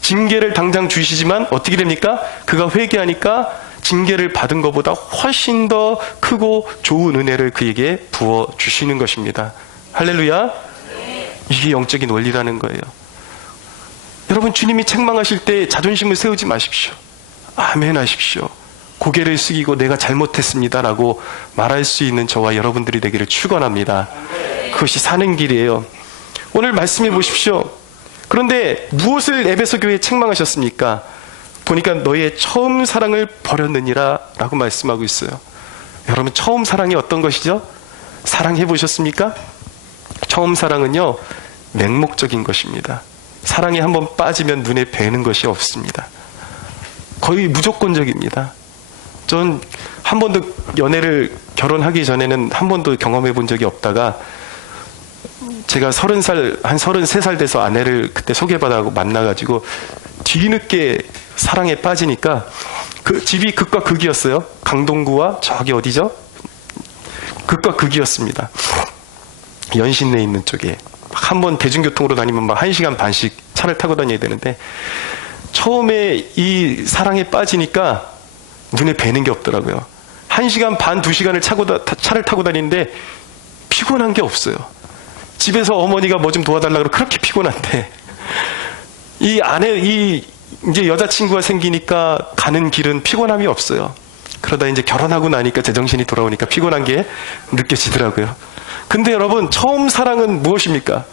징계를 당장 주시지만 어떻게 됩니까? 그가 회개하니까 징계를 받은 것보다 훨씬 더 크고 좋은 은혜를 그에게 부어주시는 것입니다. 할렐루야. 이게 영적인 원리라는 거예요. 여러분, 주님이 책망하실 때 자존심을 세우지 마십시오. 아멘 하십시오. 고개를 숙이고 내가 잘못했습니다라고 말할 수 있는 저와 여러분들이 되기를 축원합니다. 그것이 사는 길이에요. 오늘 말씀해 보십시오. 그런데 무엇을 에베소 교회에 책망하셨습니까? 보니까 너의 처음 사랑을 버렸느니라 라고 말씀하고 있어요. 여러분, 처음 사랑이 어떤 것이죠? 사랑해 보셨습니까? 처음 사랑은요, 맹목적인 것입니다. 사랑에 한번 빠지면 눈에 뵈는 것이 없습니다. 거의 무조건적입니다. 전 한 번도 연애를 결혼하기 전에는 한 번도 경험해 본 적이 없다가 제가 30살, 한 33살 돼서 아내를 그때 소개받아고 만나가지고 뒤늦게 사랑에 빠지니까 그 집이 극과 극이었어요. 강동구와 저기 어디죠? 극과 극이었습니다. 연신내에 있는 쪽에. 한 번 대중교통으로 다니면 막 1시간 반씩 차를 타고 다녀야 되는데 처음에 이 사랑에 빠지니까 눈에 뵈는 게 없더라고요. 1시간 반, 2시간을 차를 타고 다니는데 피곤한 게 없어요. 집에서 어머니가 뭐 좀 도와달라고 그렇게 피곤한데 이제 여자친구가 생기니까 가는 길은 피곤함이 없어요. 그러다 이제 결혼하고 나니까 제정신이 돌아오니까 피곤한 게 느껴지더라고요. 근데 여러분, 처음 사랑은 무엇입니까?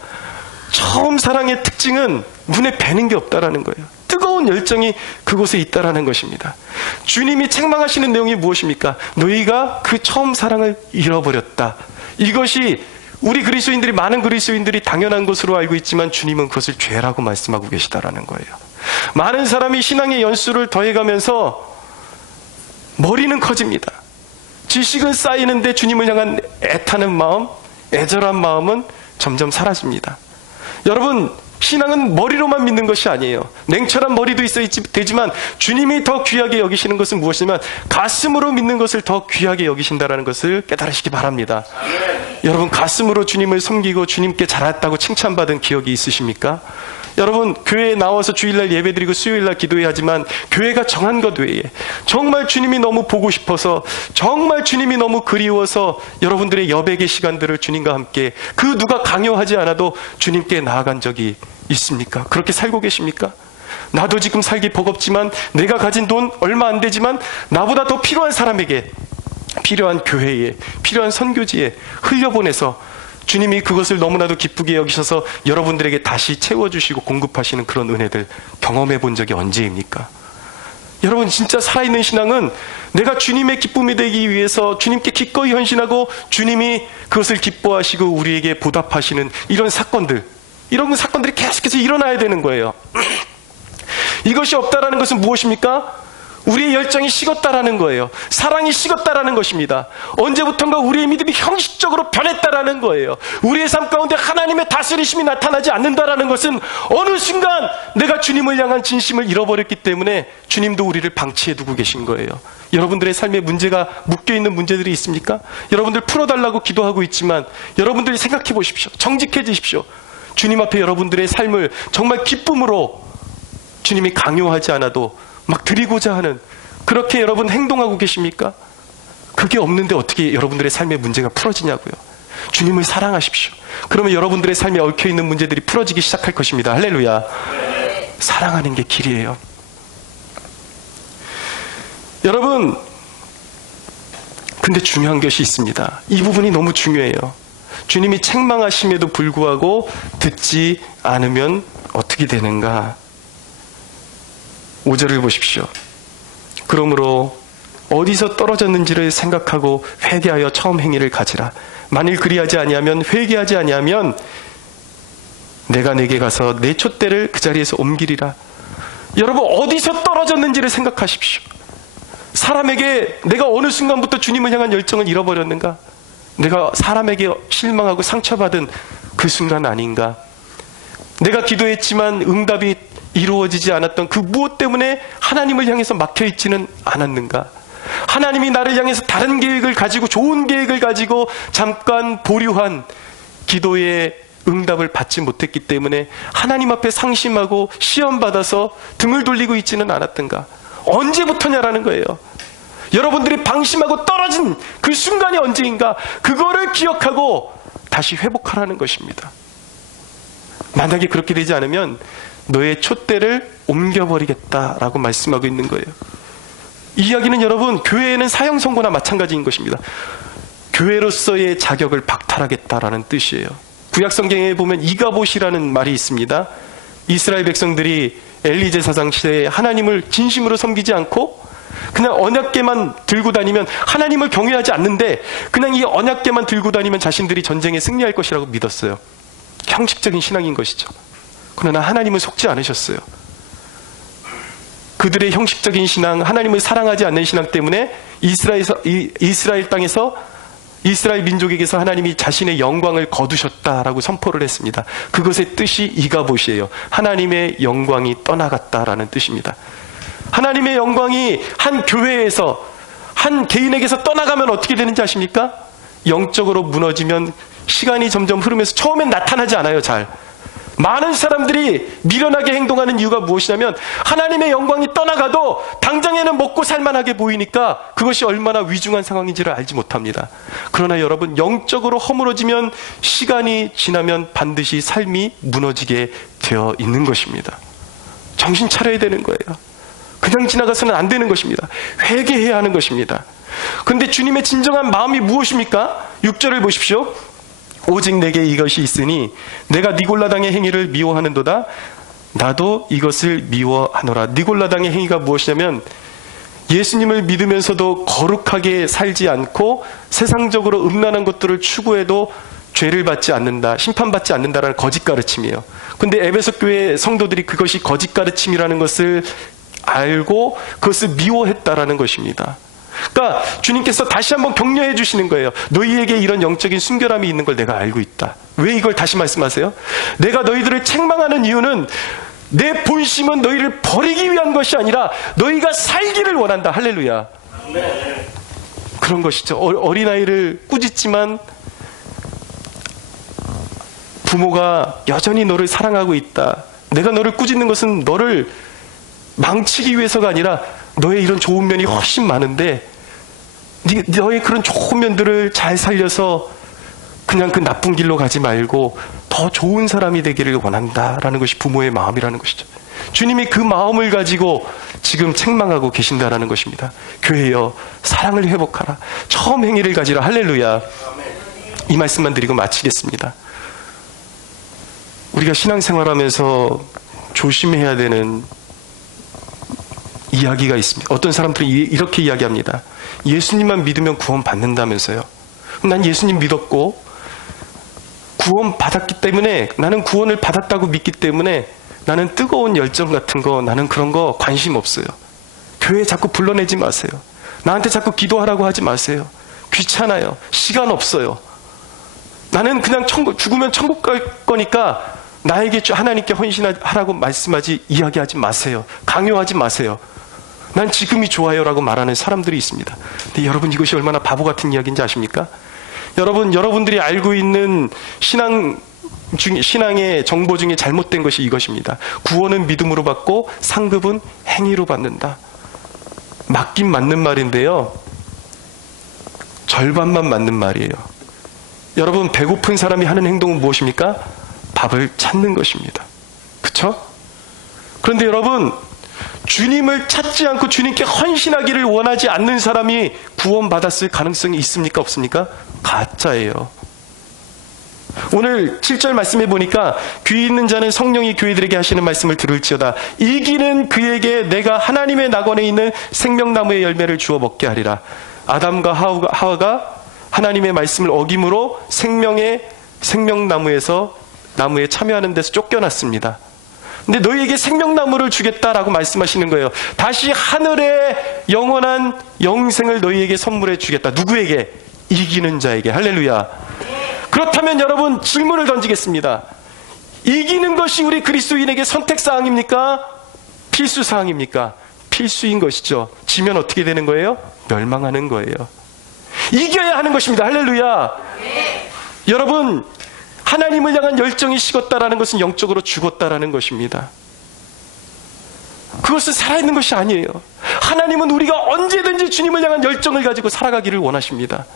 처음 사랑의 특징은 눈에 뵈는 게 없다라는 거예요. 뜨거운 열정이 그곳에 있다라는 것입니다. 주님이 책망하시는 내용이 무엇입니까? 너희가 그 처음 사랑을 잃어버렸다. 이것이 우리 그리스도인들이, 많은 그리스도인들이 당연한 것으로 알고 있지만 주님은 그것을 죄라고 말씀하고 계시다라는 거예요. 많은 사람이 신앙의 연수를 더해가면서 머리는 커집니다. 지식은 쌓이는데 주님을 향한 애타는 마음, 애절한 마음은 점점 사라집니다. 여러분, 신앙은 머리로만 믿는 것이 아니에요. 냉철한 머리도 있어야 되지만 주님이 더 귀하게 여기시는 것은 무엇이냐면 가슴으로 믿는 것을 더 귀하게 여기신다는 것을 깨달으시기 바랍니다. 여러분, 가슴으로 주님을 섬기고 주님께 잘했다고 칭찬받은 기억이 있으십니까? 여러분, 교회에 나와서 주일날 예배드리고 수요일날 기도해야 하지만 교회가 정한 것 외에 정말 주님이 너무 보고 싶어서, 정말 주님이 너무 그리워서 여러분들의 여백의 시간들을 주님과 함께 그 누가 강요하지 않아도 주님께 나아간 적이 있습니까? 그렇게 살고 계십니까? 나도 지금 살기 버겁지만, 내가 가진 돈 얼마 안 되지만 나보다 더 필요한 사람에게, 필요한 교회에, 필요한 선교지에 흘려보내서 주님이 그것을 너무나도 기쁘게 여기셔서 여러분들에게 다시 채워주시고 공급하시는 그런 은혜들 경험해 본 적이 언제입니까? 여러분, 진짜 살아있는 신앙은 내가 주님의 기쁨이 되기 위해서 주님께 기꺼이 헌신하고 주님이 그것을 기뻐하시고 우리에게 보답하시는 이런 사건들, 이런 사건들이 계속해서 일어나야 되는 거예요. 이것이 없다라는 것은 무엇입니까? 우리의 열정이 식었다라는 거예요. 사랑이 식었다라는 것입니다. 언제부턴가 우리의 믿음이 형식적으로 변했다라는 거예요. 우리의 삶 가운데 하나님의 다스리심이 나타나지 않는다라는 것은 어느 순간 내가 주님을 향한 진심을 잃어버렸기 때문에 주님도 우리를 방치해 두고 계신 거예요. 여러분들의 삶에 문제가 묶여있는 문제들이 있습니까? 여러분들 풀어달라고 기도하고 있지만 여러분들이 생각해 보십시오. 정직해지십시오. 주님 앞에 여러분들의 삶을 정말 기쁨으로 주님이 강요하지 않아도 막 드리고자 하는, 그렇게 여러분 행동하고 계십니까? 그게 없는데 어떻게 여러분들의 삶의 문제가 풀어지냐고요. 주님을 사랑하십시오. 그러면 여러분들의 삶에 얽혀있는 문제들이 풀어지기 시작할 것입니다. 할렐루야. 사랑하는 게 길이에요. 여러분, 근데 중요한 것이 있습니다. 이 부분이 너무 중요해요. 주님이 책망하심에도 불구하고 듣지 않으면 어떻게 되는가? 5절을 보십시오. 그러므로 어디서 떨어졌는지를 생각하고 회개하여 처음 행위를 가지라. 만일 그리하지 아니하면, 회개하지 아니하면 내가 내게 가서 내 촛대를 그 자리에서 옮기리라. 여러분, 어디서 떨어졌는지를 생각하십시오. 사람에게 내가 어느 순간부터 주님을 향한 열정을 잃어버렸는가? 내가 사람에게 실망하고 상처받은 그 순간 아닌가? 내가 기도했지만 응답이 이루어지지 않았던 그 무엇 때문에 하나님을 향해서 막혀있지는 않았는가? 하나님이 나를 향해서 다른 계획을 가지고, 좋은 계획을 가지고 잠깐 보류한 기도의 응답을 받지 못했기 때문에 하나님 앞에 상심하고 시험받아서 등을 돌리고 있지는 않았던가? 언제부터냐라는 거예요. 여러분들이 방심하고 떨어진 그 순간이 언제인가? 그거를 기억하고 다시 회복하라는 것입니다. 만약에 그렇게 되지 않으면 너의 촛대를 옮겨버리겠다라고 말씀하고 있는 거예요. 이 이야기는 여러분, 교회에는 사형 선고나 마찬가지인 것입니다. 교회로서의 자격을 박탈하겠다라는 뜻이에요. 구약 성경에 보면 이가봇이라는 말이 있습니다. 이스라엘 백성들이 엘리 제사장 시대에 하나님을 진심으로 섬기지 않고 그냥 언약궤만 들고 다니면, 하나님을 경외하지 않는데 그냥 이 언약궤만 들고 다니면 자신들이 전쟁에 승리할 것이라고 믿었어요. 형식적인 신앙인 것이죠. 그러나 하나님은 속지 않으셨어요. 그들의 형식적인 신앙, 하나님을 사랑하지 않는 신앙 때문에 이스라엘 땅에서, 이스라엘 민족에게서 하나님이 자신의 영광을 거두셨다라고 선포를 했습니다. 그것의 뜻이 이가봇이에요. 하나님의 영광이 떠나갔다라는 뜻입니다. 하나님의 영광이 한 교회에서, 한 개인에게서 떠나가면 어떻게 되는지 아십니까? 영적으로 무너지면 시간이 점점 흐르면서 처음엔 나타나지 않아요, 잘. 많은 사람들이 미련하게 행동하는 이유가 무엇이냐면 하나님의 영광이 떠나가도 당장에는 먹고 살만하게 보이니까 그것이 얼마나 위중한 상황인지를 알지 못합니다. 그러나 여러분, 영적으로 허물어지면 시간이 지나면 반드시 삶이 무너지게 되어 있는 것입니다. 정신 차려야 되는 거예요. 그냥 지나가서는 안 되는 것입니다. 회개해야 하는 것입니다. 그런데 주님의 진정한 마음이 무엇입니까? 6절을 보십시오. 오직 내게 이것이 있으니 내가 니골라당의 행위를 미워하는도다. 나도 이것을 미워하노라. 니골라당의 행위가 무엇이냐면 예수님을 믿으면서도 거룩하게 살지 않고 세상적으로 음란한 것들을 추구해도 죄를 받지 않는다, 심판받지 않는다라는 거짓 가르침이에요. 근데 에베소 교회 성도들이 그것이 거짓 가르침이라는 것을 알고 그것을 미워했다라는 것입니다. 그러니까 주님께서 다시 한번 격려해 주시는 거예요. 너희에게 이런 영적인 순결함이 있는 걸 내가 알고 있다. 왜 이걸 다시 말씀하세요? 내가 너희들을 책망하는 이유는 내 본심은 너희를 버리기 위한 것이 아니라 너희가 살기를 원한다. 할렐루야. 그런 것이죠. 어린아이를 꾸짖지만 부모가 여전히 너를 사랑하고 있다. 내가 너를 꾸짖는 것은 너를 망치기 위해서가 아니라 너의 이런 좋은 면이 훨씬 많은데 너의 그런 좋은 면들을 잘 살려서 그냥 그 나쁜 길로 가지 말고 더 좋은 사람이 되기를 원한다라는 것이 부모의 마음이라는 것이죠. 주님이 그 마음을 가지고 지금 책망하고 계신다라는 것입니다. 교회여, 사랑을 회복하라. 처음 행위를 가지라. 할렐루야. 이 말씀만 드리고 마치겠습니다. 우리가 신앙생활하면서 조심해야 되는 이야기가 있습니다. 어떤 사람들이 이렇게 이야기합니다. 예수님만 믿으면 구원 받는다면서요. 난 예수님 믿었고 구원 받았기 때문에, 나는 구원을 받았다고 믿기 때문에 나는 뜨거운 열정 같은 거, 나는 그런 거 관심 없어요. 교회에 자꾸 불러내지 마세요. 나한테 자꾸 기도하라고 하지 마세요. 귀찮아요. 시간 없어요. 나는 그냥 죽으면 천국 갈 거니까 나에게 하나님께 헌신하라고 이야기하지 마세요. 강요하지 마세요. 난 지금이 좋아요라고 말하는 사람들이 있습니다. 근데 여러분, 이것이 얼마나 바보 같은 이야기인지 아십니까? 여러분들이 알고 있는 신앙의 정보 중에 잘못된 것이 이것입니다. 구원은 믿음으로 받고 상급은 행위로 받는다. 맞긴 맞는 말인데요, 절반만 맞는 말이에요. 여러분, 배고픈 사람이 하는 행동은 무엇입니까? 밥을 찾는 것입니다. 그렇죠? 그런데 여러분, 주님을 찾지 않고 주님께 헌신하기를 원하지 않는 사람이 구원받았을 가능성이 있습니까? 없습니까? 가짜예요. 오늘 7절 말씀해 보니까 귀 있는 자는 성령이 교회들에게 하시는 말씀을 들을지어다. 이기는 그에게 내가 하나님의 낙원에 있는 생명나무의 열매를 주어 먹게 하리라. 아담과 하와가 하나님의 말씀을 어김으로 생명나무에 참여하는 데서 쫓겨났습니다. 근데 너희에게 생명나무를 주겠다라고 말씀하시는 거예요. 다시 하늘의 영원한 영생을 너희에게 선물해 주겠다. 누구에게? 이기는 자에게. 할렐루야. 그렇다면 여러분, 질문을 던지겠습니다. 이기는 것이 우리 그리스도인에게 선택사항입니까? 필수사항입니까? 필수인 것이죠. 지면 어떻게 되는 거예요? 멸망하는 거예요. 이겨야 하는 것입니다. 할렐루야. 여러분, 하나님을 향한 열정이 식었다라는 것은 영적으로 죽었다라는 것입니다. 그것은 살아있는 것이 아니에요. 하나님은 우리가 언제든지 주님을 향한 열정을 가지고 살아가기를 원하십니다.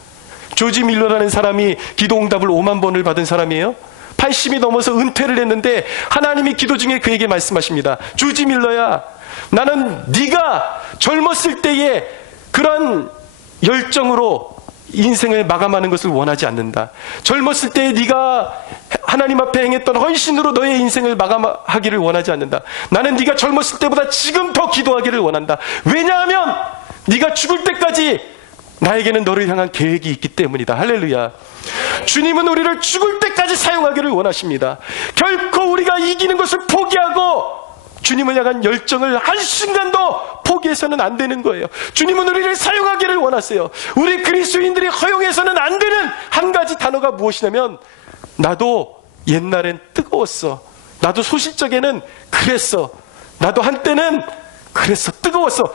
조지 밀러라는 사람이 기도응답을 5만 번을 받은 사람이에요. 80이 넘어서 은퇴를 했는데 하나님이 기도 중에 그에게 말씀하십니다. 조지 밀러야, 나는 네가 젊었을 때에 그런 열정으로 인생을 마감하는 것을 원하지 않는다. 젊었을 때 네가 하나님 앞에 행했던 헌신으로 너의 인생을 마감하기를 원하지 않는다. 나는 네가 젊었을 때보다 지금 더 기도하기를 원한다. 왜냐하면 네가 죽을 때까지 나에게는 너를 향한 계획이 있기 때문이다. 할렐루야. 주님은 우리를 죽을 때까지 사용하기를 원하십니다. 결코 우리가 이기는 것을 포기하고 주님을 향한 열정을 한순간도 포기해서는 안 되는 거예요. 주님은 우리를 사용하기를 원하세요. 우리 그리스도인들이 허용해서는 안 되는 한 가지 단어가 무엇이냐면, 나도 옛날엔 뜨거웠어. 나도 소실적에는 그랬어. 나도 한때는 그랬어. 뜨거웠어.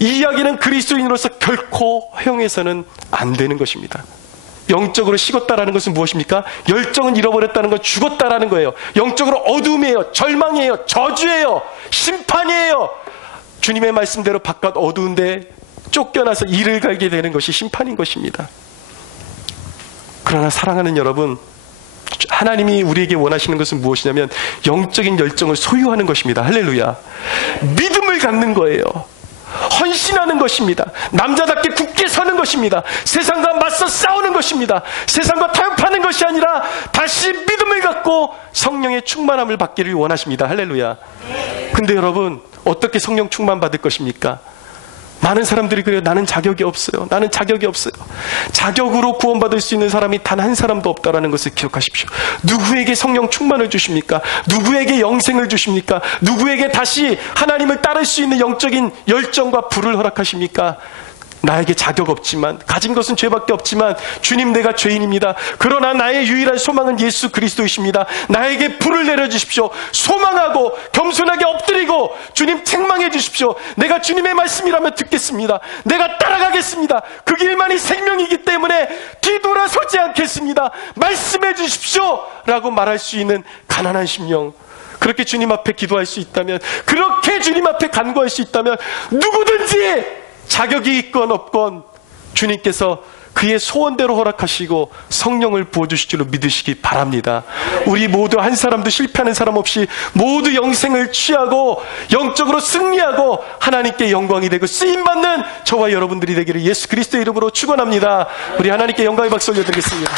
이 이야기는 그리스도인으로서 결코 허용해서는 안 되는 것입니다. 영적으로 식었다라는 것은 무엇입니까? 열정은 잃어버렸다는 건 죽었다라는 거예요. 영적으로 어둠이에요. 절망이에요. 저주예요. 심판이에요. 주님의 말씀대로 바깥 어두운데 쫓겨나서 이를 갈게 되는 것이 심판인 것입니다. 그러나 사랑하는 여러분, 하나님이 우리에게 원하시는 것은 무엇이냐면 영적인 열정을 소유하는 것입니다. 할렐루야. 믿음을 갖는 거예요. 헌신하는 것입니다. 남자답게 굳게 서는 것입니다. 세상과 맞서 싸우는 것입니다. 세상과 타협하는 것이 아니라 다시 믿음을 갖고 성령의 충만함을 받기를 원하십니다. 할렐루야. 근데 여러분, 어떻게 성령 충만 받을 것입니까? 많은 사람들이 그래요. 나는 자격이 없어요. 나는 자격이 없어요. 자격으로 구원받을 수 있는 사람이 단 한 사람도 없다는 것을 기억하십시오. 누구에게 성령 충만을 주십니까? 누구에게 영생을 주십니까? 누구에게 다시 하나님을 따를 수 있는 영적인 열정과 불을 허락하십니까? 나에게 자격 없지만, 가진 것은 죄밖에 없지만, 주님 내가 죄인입니다. 그러나 나의 유일한 소망은 예수 그리스도이십니다. 나에게 불을 내려주십시오. 소망하고 겸손하게 엎드리고 주님 책망해 주십시오. 내가 주님의 말씀이라면 듣겠습니다. 내가 따라가겠습니다. 그 길만이 생명이기 때문에 뒤돌아서지 않겠습니다. 말씀해 주십시오 라고 말할 수 있는 가난한 심령, 그렇게 주님 앞에 기도할 수 있다면, 그렇게 주님 앞에 간구할 수 있다면 누구든지 자격이 있건 없건 주님께서 그의 소원대로 허락하시고 성령을 부어주실 줄로 믿으시기 바랍니다. 우리 모두 한 사람도 실패하는 사람 없이 모두 영생을 취하고 영적으로 승리하고 하나님께 영광이 되고 쓰임받는 저와 여러분들이 되기를 예수 그리스도의 이름으로 축원합니다. 우리 하나님께 영광의 박수 올려드리겠습니다.